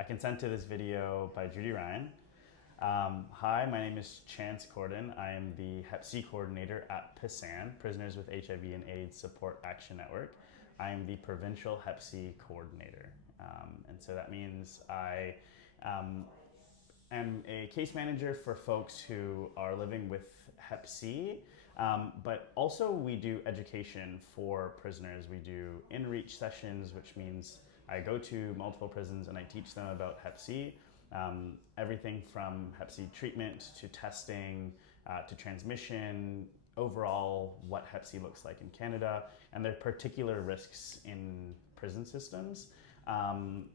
I consent to this video by Judy Ryan. Hi, my name is Cordon. I am the Hep C coordinator at PSAN, Prisoners with HIV and AIDS Support Action Network. I am the provincial Hep C coordinator. And so that means I am a case manager for folks who are living with Hep C, but also we do education for prisoners. We do in-reach sessions, which means I go to multiple prisons and I teach them about Hep C. Everything from Hep C treatment to testing to transmission, overall what Hep C looks like in Canada, and their particular risks in prison systems.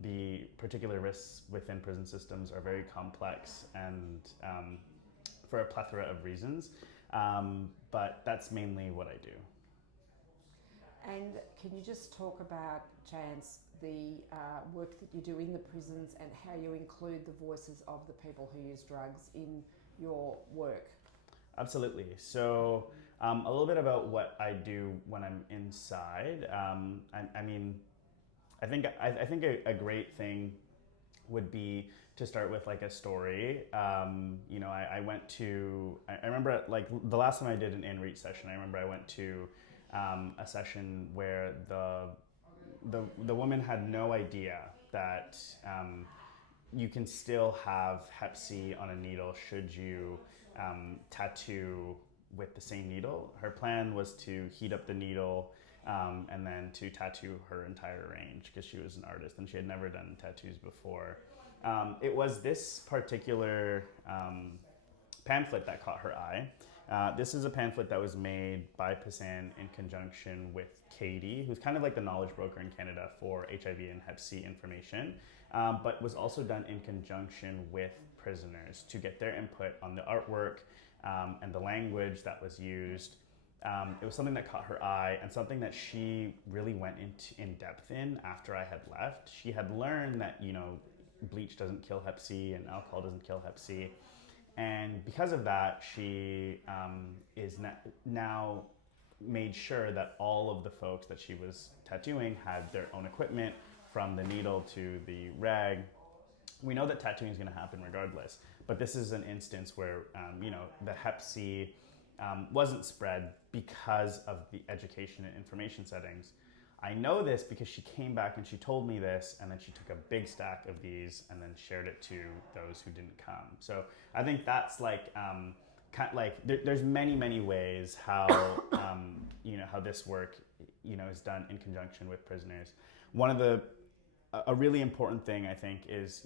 The particular risks within prison systems are very complex and for a plethora of reasons, but that's mainly what I do. And can you just talk about, Chance, the work that you do in the prisons and how you include the voices of the people who use drugs in your work? Absolutely. So a little bit about what I do when I'm inside. I think a great thing would be to start with like a story. I went to. I remember like the last time I did an in-reach session. I remember I went to a session where the woman had no idea that you can still have Hep C on a needle should you tattoo with the same needle. Her plan was to heat up the needle and then to tattoo her entire range because she was an artist and she had never done tattoos before. It was this particular pamphlet that caught her eye. This is a pamphlet that was made by PSAN in conjunction with Katie, who's kind of like the knowledge broker in Canada for HIV and Hep C information, but was also done in conjunction with prisoners to get their input on the artwork and the language that was used. It was something that caught her eye and something that she really went into in depth in after I had left. She had learned that, bleach doesn't kill Hep C and alcohol doesn't kill Hep C. And because of that, she is now made sure that all of the folks that she was tattooing had their own equipment, from the needle to the rag. We know that tattooing is going to happen regardless, but this is an instance where the Hep C wasn't spread because of the education and information settings. I know this because she came back and she told me this, and then she took a big stack of these and then shared it to those who didn't come. So I think that's like, there's many ways how how this work is done in conjunction with prisoners. A really important thing I think is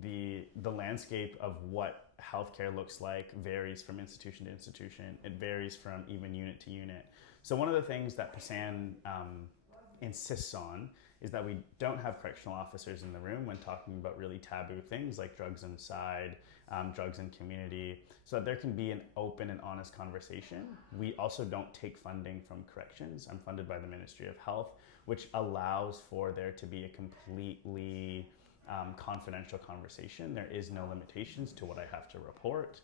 the landscape of what healthcare looks like varies from institution to institution. It varies from even unit to unit. So one of the things that PSAN insists on is that we don't have correctional officers in the room when talking about really taboo things like drugs inside, drugs in community, so that there can be an open and honest conversation. We also don't take funding from corrections. I'm funded by the Ministry of Health, which allows for there to be a completely confidential conversation. There is no limitations to what I have to report.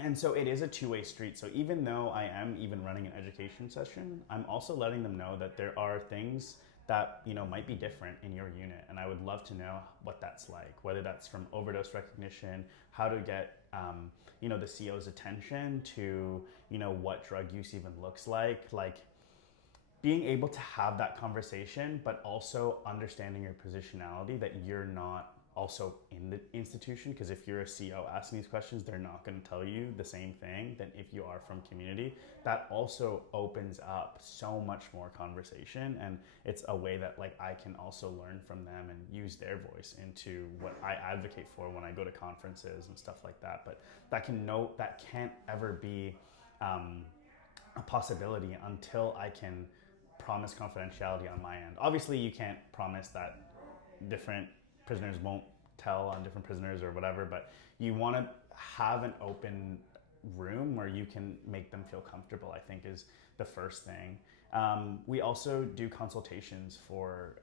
And so it is a two-way street. So even though I am even running an education session, I'm also letting them know that there are things that might be different in your unit, and I would love to know what that's like. Whether that's from overdose recognition, how to get the CO's attention to what drug use even looks like being able to have that conversation, but also understanding your positionality, that you're not also in the institution, because if you're a CO asking these questions, they're not going to tell you the same thing than if you are from community. That also opens up so much more conversation, and it's a way that I can also learn from them and use their voice into what I advocate for when I go to conferences and stuff like that. But that can't ever be a possibility until I can promise confidentiality on my end. Obviously, you can't promise that different prisoners won't tell on different prisoners or whatever, but you want to have an open room where you can make them feel comfortable, I think, is the first thing. We also do consultations for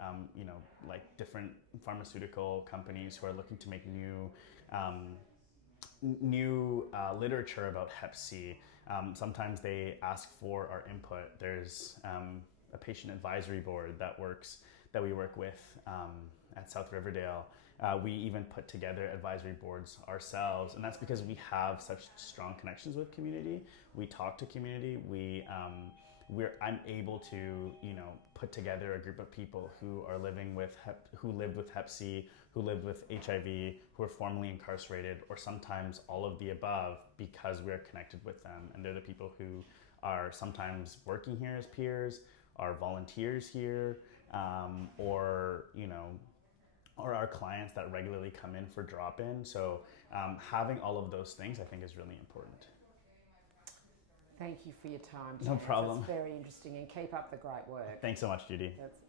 different pharmaceutical companies who are looking to make new literature about Hep C. Sometimes they ask for our input. There's a patient advisory board that that we work with at South Riverdale. We even put together advisory boards ourselves, and that's because we have such strong connections with community. We talk to community. I'm able to, put together a group of people who are living with who lived with Hep C, who lived with HIV, who are formerly incarcerated, or sometimes all of the above, because we're connected with them, and they're the people who are sometimes working here as peers, are volunteers here, or our clients that regularly come in for drop-in. So having all of those things, I think, is really important. Thank you for your time, No Chance. problem. It's very interesting, and keep up the great work. Thanks so much, Judy. That's